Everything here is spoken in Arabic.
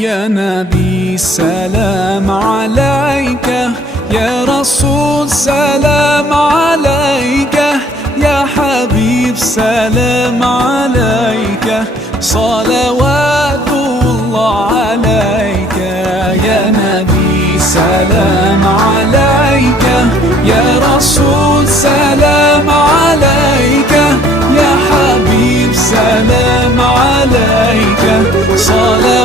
يا نبي سلام عليك، يا رسول سلام عليك، يا حبيب سلام عليك، صلوات الله عليك. يا نبي سلام عليك، يا رسول سلام عليك، يا حبيب سلام عليك، صلوات